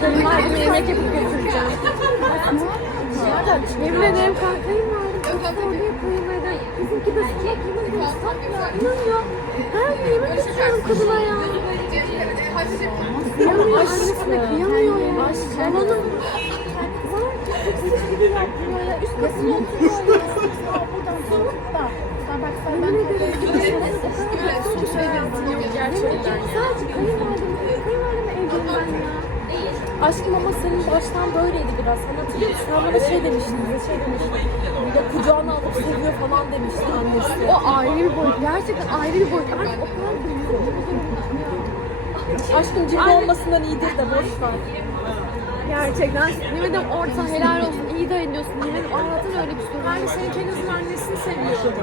Kayınvalideme yemek yapıp götüreceğim. Yemin ederim kanka kayınvalidem. Oraya kayınvalidem. Bizimki de sıcak yemin ederim. Sat ya. İnan ya. Her yemek götürüyorum kadına ya. Kıyamıyor annesine ya. Babanın var yapıyor ya. Üst katına oturuyor ya. Yemin ederim. Çok şey yok gerçekten. Sadece kayınvalidem. Kayınvalideme ben. Aşkım ama senin baştan böyleydi biraz. Sen hatırlıyor musun? Sen bana şey demiştin, şey demiştin. Bir de kucağına alıp seviyor falan demişti annesi. O ayrı bir boyut. Gerçekten ayrı bir boyut. Artık o kadar. Aşkım cimri olmasından iyidir de boş ver. Gerçekten. Ederim orta helal olsun. İyi dayanıyorsun. Ederim anlatın öyle bir şey. Ben de senin kendinizin annesini seviyorum.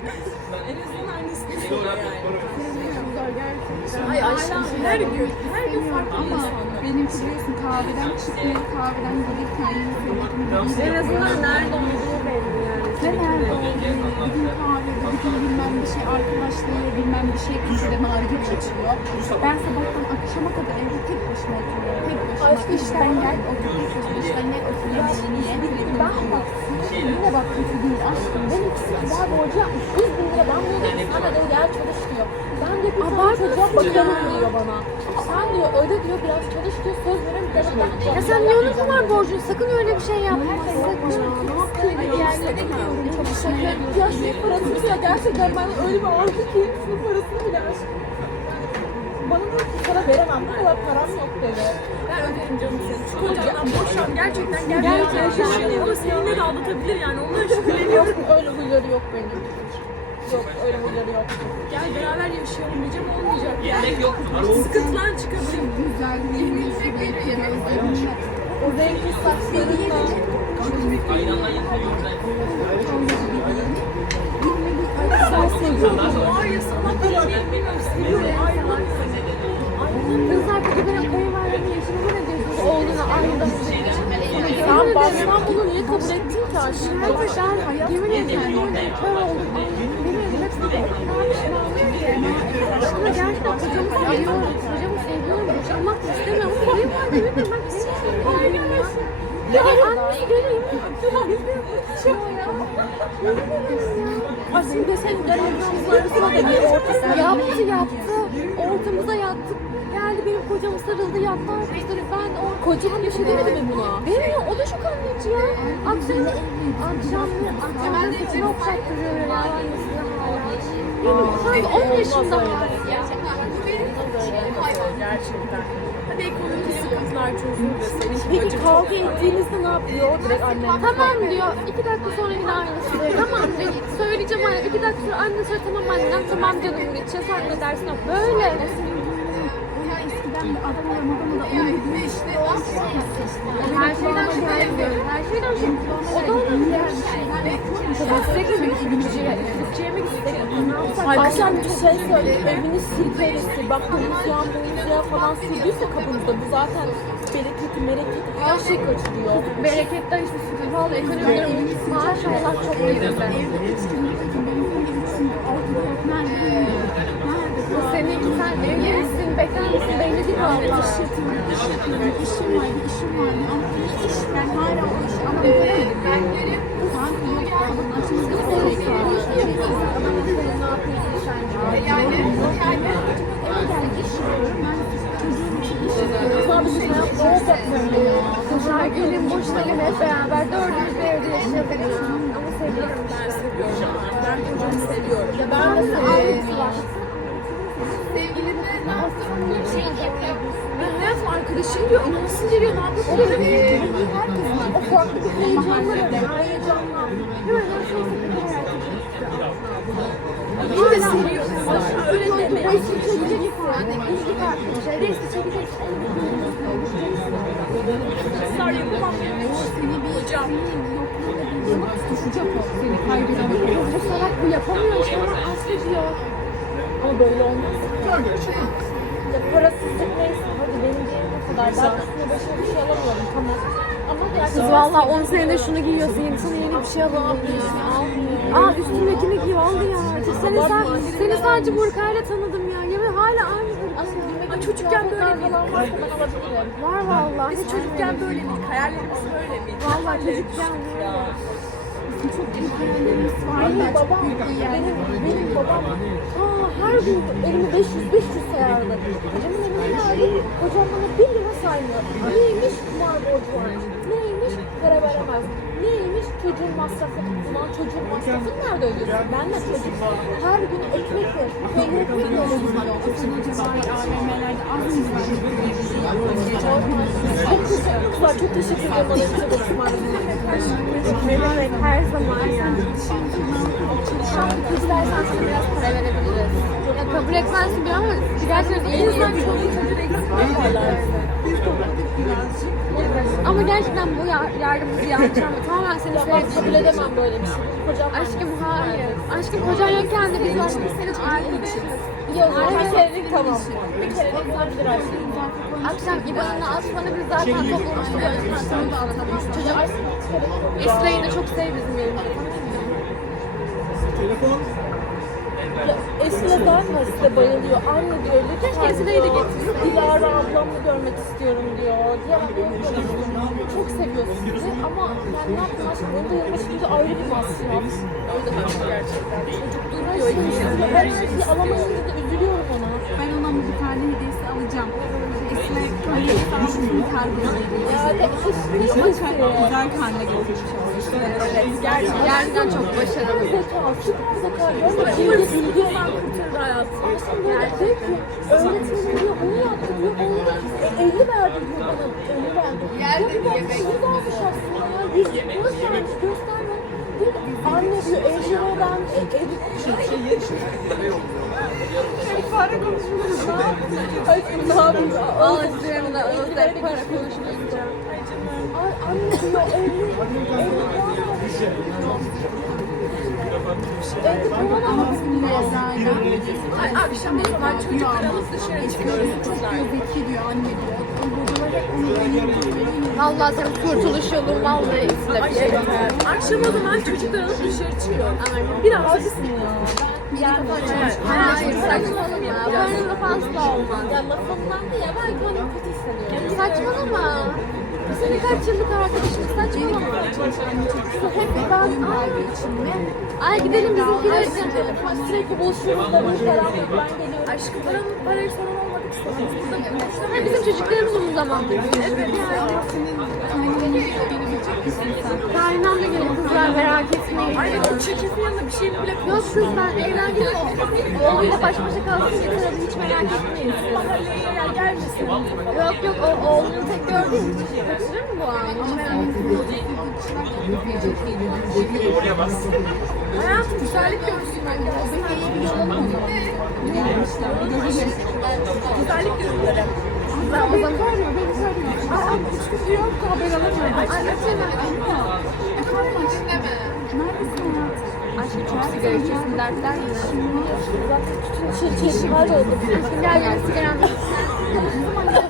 her gün, her gün farklı Ama benimki biliyorsun kahveden çıkmıyor, kahveden gelirken yine. En azından nerede olduğu belli yani. Ne nerede olduğunu, bir gün kahvede, bir gün bilmem bir şey arkadaşlığı, bilmem bir şey kafede nargile geçiyor. Ben sabahtan akşama kadar evde Aşkım işten gel otur, işten gel otur, yemeğini ye. Ben bak, yine bak kötü değil aşkım. Benim ikisi kibar borcu yapmış. 100 bin lira ben bunu. Sana diyor gel çalış diyor. Ben diyor bir tane çocuğa bakalım diyor bana. Sen diyor öyle diyor biraz çalış diyor söz veririm bir ben Ya sen niye onun kadar borcun? Sakın öyle bir şey yapma. Sakın. Ne yapıyorsun? Yerlere gidiyorum. Şaka Ya şu parası ya gerçekten ben öyle bir aldı ki parasını bile aşkım. Bana diyor ki para veremem. Bu kadar param yok dedi. Ben öderim canım seni. Kocandan boşan. Gerçekten gerçekten. Gerçekten. Ama seninle de aldatabilir yani. Onlar şüpheleniyorum. Öyle huyları yok benim. Yok öyle huyları yok. Gel beraber yaşayalım diyeceğim olmayacak yani. yok. Sıkıntılar çıkabilir. Güzelliğini sürekli özlemini. O renkli saçlarınla. Sen seviyorum. Var ya sana böyle bilmiyorum seviyorum. Ayrılık. Kızlar peki benim kayınvalidemin yaşını ne diyorsunuz? Oğluna ayrıldım. Sen baştan bunu niye kabul ederim hepsini de. Ama gerçekten kocamı seviyorum. Ben. Ya annesi göreyim. Yaptı yaptı. Ortamıza yattık. Geldi benim kocam sarıldı yattı arkadaşlar. Ben de or Kocam bir şey demedi mi buna? Demiyor. O da çok anlayıcı ya. Akşam akşam akşam saçını okşattırıyor ya. Sanki 10 yaşında var. Gerçekten. Hadi ekonomik sıkıntılar çözülür. Peki kavga ettiğinizde ne yapıyor? Direkt annem. Tamam diyor. İki dakika sonra yine aynısı diyor. Tamam diyor. Söyleyeceğim anne. İki dakika sonra anne söyle tamam annem. Tamam canım Gülçe sen ne dersin? Böyle. Ya eskiden de adam olamadan da onun gibi işte Her şeyden şüpheleniyorum. Her şeyden şüpheleniyorum. Akşam bir şey söyledi. Evini silkelesi, bak domuzluğa, domuzluğa falan sürdüyse kapınızda bu zaten bereketi, mereketi her şey kaçırıyor. Bereketten işte sürekli vallahi ekonomilerim maşallah çok yerinde. evde hiç kimse benim kocam sen evli misin, belli değil valla. İş yapıyorum, iş yapıyorum, işim var, bir işim var. Ama iş, ben hala o işi ama ben görüp kanka yok, adam açımızda sorun var. Yani, yani, evet, iş yapıyorum, ben çocuğum için iş yapıyorum. Bir şey yap, ne olacak böyle? Kızlar gelin boş verin hep beraber dördümüz de evde yaşayalım ya. Ama seviyorum ben seviyorum. Ben kocamı seviyorum. Ben de seviyorum. Sevgilimle ne yaptım? Bir şey yapıyorum. Ben hayatım arkadaşım diyor, inansın geliyor, ne yapıyorsun? O bir herkes var. O farklı bir heyecanla, heyecanla. Değil mi? Her şeyi İyi de seviyorsun. Öyle deme. Resim çekeceksin. İlgi kartı. Resim çekeceksin. Kızlar yapamam. Seni bir hocam. Yok, tutuşacak o seni kaybeden. Bu salak bu yapamıyor işte ama böyle olmaz. Ya parasızlık neyse hadi benim diyelim o kadar. Daha üstüne başına bir şey alamıyorum tamam. Ama Kız valla 10 senede şunu giyiyorsun, yeni sana yeni bir şey alamıyorsun. Aa üstündekini giy, vallahi ya. Seni, sa- seni sadece burkayla tanıdım ya. Yemin hala aynı burka. çocukken böyle Kıyafetler miydi? falan varsa ben alabilirim. Var vallahi. Biz çocukken böyle miydik? Hayallerimiz böyle miydi? Vallahi çocukken böyle. Çok büyük hayallerimiz var Benim babam, yer. benim, babam aa, her gün elimi 500 500 sayardı. Hocamın evine geldim, hocam bana 1 lira saymıyor. Neymiş kumar borcu varmış, neymiş para veremez, neymiş çocuğun masrafı. Ulan çocuğun masrafını nerede ödüyorsun? Ben de çocuk. Her gün ekmek ver, peynir ekmek mı güvenlik Çok Kızlar çok teşekkür ederim bana ısmarladığınız için. Ne demek her zaman yani. Şampiyonluk istersen sana biraz para verebiliriz. Ya kabul etmezsin diyor ama gerçekten iyi insan çok Ama gerçekten bu ya- yardımımızı yapacağım. Tamamen seni sevdiğim. kabul edemem böyle bir şey. Kocam Aşkım hayır. Aşkım kocan yokken de biz başka senin ailen için. Biliyorsun. Bir kerelik tamam. Bir kerelik sen bir aşkım. Akşam İBAN'ını aç bana biz zaten toplamıştık. Sana da anlatamayız. Çocuk Esra'yı da çok sev bizim yerimizde. Telefon. Esra zaten size bayılıyor. Anne diyor lütfen Esra'yı da getirsin. Dilara ablamı görmek istiyorum diyor. Diğer ablamı görmek istiyorum. Çok seviyorsun sizi ama ben ne yaptım aşkım? Onu da yanıma şimdi ayrı bir masraf. Da haklı gerçekten. Çocuk duruyor. istiyor. Her şeyi alamayınca da üzülüyorum ona. Ben ona bir tane hediyesi alacağım. Gerçekten. Çok başarılı. Süper? Bilgi olan hayatını. Yani diyor ki öğretmenim diyor bunu yaptı diyor onu e, 50 verdi diyor bana 50 verdi. Yerde yemek. Şimdi almış aslında ya. Yüz göstermiş gösterme. Diyor e, Ev para yapayım? Aşkım ne? Allah üzerinde özel para konuşmayınca. Ay anne diyor 50 50 akşam o zaman çocuklar alıp dışarı çıkıyoruz. Çok zeki diyor anne diyor. Senin kurtuluş yolun vallahi şey. Akşam o zaman çocuklar alıp dışarı çıkıyor. Biraz haklısın ya. Yani hayır saçmalama. Böyle laf asla olmaz. Ya lafından değil ya ben kendimi kötü hissediyorum. Saçmalama. Senin kaç yıllık arkadaşın saçmalama. Hep ben ay, ay gidelim bizimkiler için. Sürekli buluşuyoruz da bir yok ben geliyorum. Aşkım paranın parayı sorun. Burada bir Ha, bizim çocuklarımız uzun zamandır. Evet yani. Kaynam da gelin kızlar merak etmeyin. Ay o çirkefin yanında bir şey bile Yok kız ben evlendim. Oğlumla baş başa kalsın yeter hadi hiç merak etmeyin siz. ya gelmesin. Yok yok o oğlunu tek gördüğüm için kaçırır mı bu an? Hayatım güzellik görsün ben Güzellik görünleri. Ben o zaman görmüyor beni söylüyor. Ay ay hiç kızı yok haber alamıyorum. Ay açamam. Efendim aşkım. Neredesin hayatım? Aşkım çok sigara içiyorsun dertler mi? Zaten tütün çiğ hal oldu. Gel gel sigaram. Bir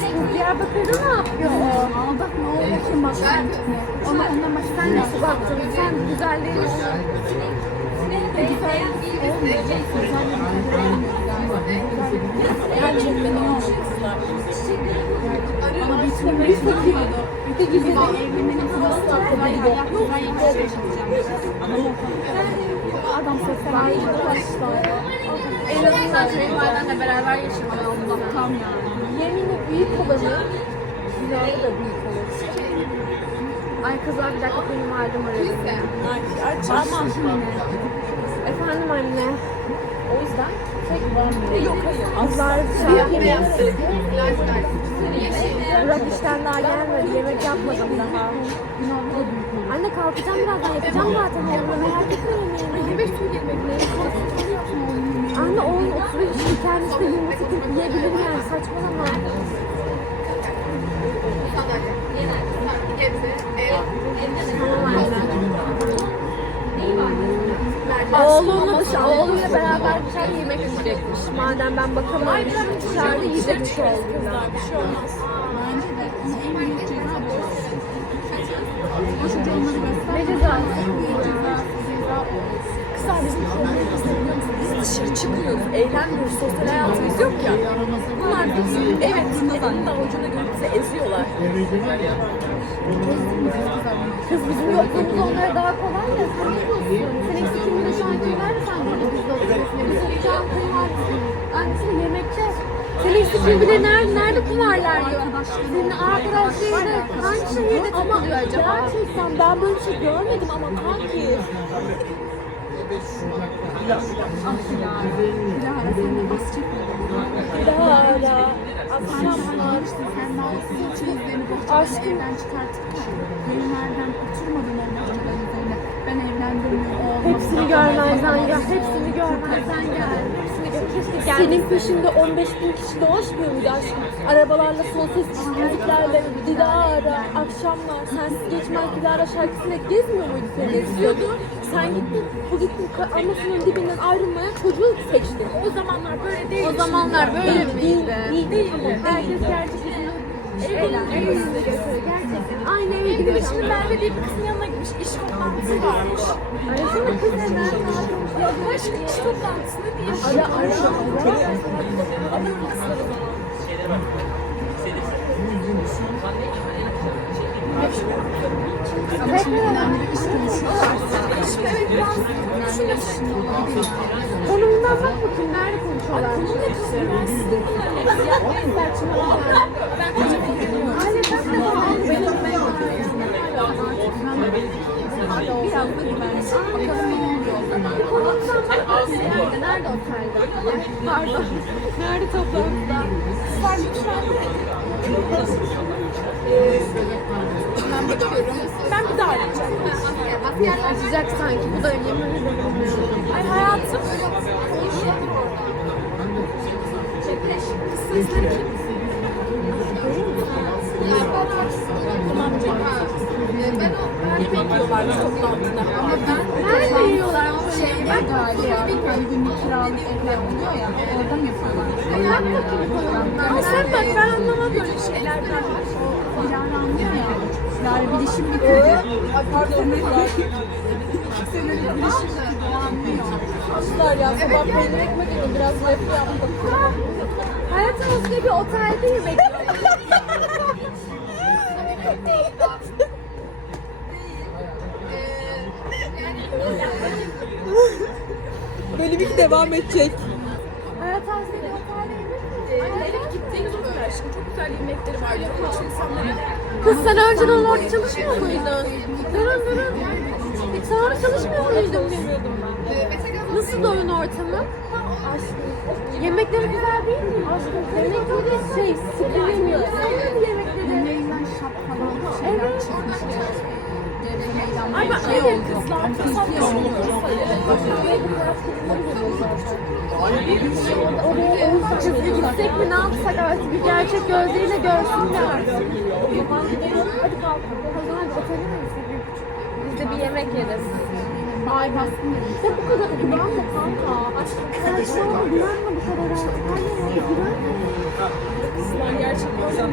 Şimdi Diyarbakır'da ne yapıyor o? Aa bak ne bak sen gitme. Ama ondan başka Sen nasıl baktın? Sen güzelliğini Gerçekten olmuş kızlar. Ama bir bir fakir. Bir de gibi evlenmenin nasıl kadar hayat güzel yaşayacağım. Adam sosyal medyada başlar. En azından kayınvalidenle beraber yaşamıyor ondan. Tam yani. Yeminle büyük olanı günahı da büyük olur. Ay kızlar bir dakika kayınvalidem arıyor. beni. Aç ama. Efendim anne. O yüzden Yok hayır. Azlar şey yapayım. Burak işten daha gelmedi. Yemek yapmadım daha. Anne kalkacağım birazdan. Yapacağım zaten. Merak etme yemeğini. 25 tur yemek. Anne oğlum 35 yaşında kendisi de 20 40 yiyebilir yani. Saçmalama. Dışarı, oğluyla beraber dışarı yemek yiyecekmiş. Madem ben bakamıyorum, dışarıda yiyecekmiş oğluyla. Bir şey olmaz. Bence ceza. Ne? Ceza. Kızlar bizim problemimiz biliyor dışarı çıkmıyoruz, eğlenmiyoruz, sosyal hayatımız yok ya. Bunlar biz, evet, elinde avucunda görüp bizi eziyorlar. Kız bizim yokluğumuz onlara daha kolay ya. Sen ne diyorsun? Sen eksik kimliğine şu an kimler sen burada bizde oturuyorsun? Biz olacağın kumar. Annesi yemekte. Senin eksik kimliğine nerede, nerede kumarlar diyor. Senin arkadaşlarıyla hangi şehirde takılıyor acaba? Gerçekten ben böyle bir şey görmedim ama kanki. Ah ya. Daha içinizlerini bohçadan Aşkım. evden çıkartıp da evlerden oturmadın o bohçadan üzerine. Ben olmaz. Hepsini görmezden gel. Hepsini görmezden gel. Senin peşinde 15 bin kişi dolaşmıyor muydu aşkım? Arabalarla son ses müziklerle Dilara akşamlar sensiz geçmez Dilara şarkısıyla gezmiyor muydu seni? Geziyordu. Sen gittin, bu gittin ka- anasının dibinden ayrılmaya çocuğu seçtin. O zamanlar böyle değil. O zamanlar böyle Değil, değil, değil, değil, değil. Herkes gerçek yüzünü eğlenceli gösteriyor. Gerçekten. Aynı eve gidiyor. şimdi Merve diye bir kızın yanına gitmiş, iş toplantısı varmış. Arasana kız hemen? Ya başka iş toplantısı ne diye? Ara ara ara. Alır kızlar o zaman. Düşünüyorsun. Konumdan bak bakayım nerede konuşuyorlar. Nerede? Otelde? Pardon. Nerede toplantıda? Kızlar lütfen. Ben bakıyorum. Ben bir daha arayacağım. Açacak sanki. Bu da ederim. Ay hayatım. Sesleri kim? Tamam canım. Ben o beni bekliyorlar toplantıda. Ama ben Nerede yiyorlar? Şeyde galiba hani günlük kiralık evler oluyor ya orada mı yapıyorlar? Ama sen bak ben anlamam böyle şeylerden. Dilara anlıyor ya. Dilara bilişim bitirdi. Pardon ne var? İki senelik bilişim bitirdi o anlıyor. Aslar ya sabah peynir ekmek yedim biraz ne bir otelde yemek Böyle bir devam edecek. Hayatımız ne bir otelde yemek mi? Elif gittiğimiz otel aşkım çok güzel yemekleri var. İnsanlara. Kız sen önceden orada çalışmıyor muydun? Durun durun. Sen orada çalışmıyor muydun? Bilmiyordum ben. Nasıl oyun ortamı? Aşkım. Yemekleri güzel değil mi? Aşkım. Yemekleri şey, sıkılmıyor. Sevmedi yemekleri. Yemeğinden şap falan şeyler Evet. Ay ben oldu. kızlar kızlar Oraya olsa gitsek mi ne yapsak artık bir gerçek gözleriyle görsünler artık. Hadi kalk. O zaman otele mi? Biz de bir yemek yeriz. Ay baskın dedim. Ya bu kadar güvenme kanka. Aşkım sen şu an güvenme bu kadar artık. Hayır ya güvenme. Kızlar gerçekten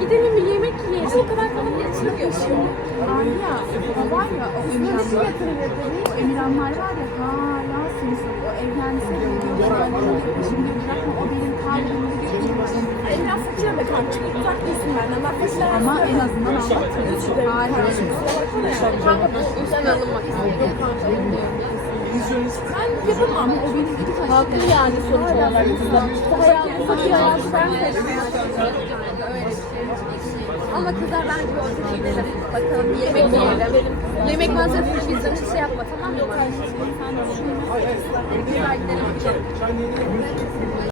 Gidelim bir yemek yiyelim. o kadar falan yetişemiyor şimdi. Arya, o var ya, o Emirhanlar, yatırım yapalım. o Emirhanlar var ya, hala seni soruyor. O evlense de şimdi bırakma, o benim kalbimde diyor. Ay kanka. Uzak değilsin benden. Ben Ama en azından anlatmıyorsun. Hala Kanka bu üstten alınmak. Ben yapamam. o benim iki. Haklı yani sonuç olarak. İşte hayatımızdaki hayatı ben. Ama kızlar bence bir otele gidelim. Bakalım bir yemek yiyelim. Yemek masrafını bizden hiç şey yapma tamam mı? Güzel gidelim.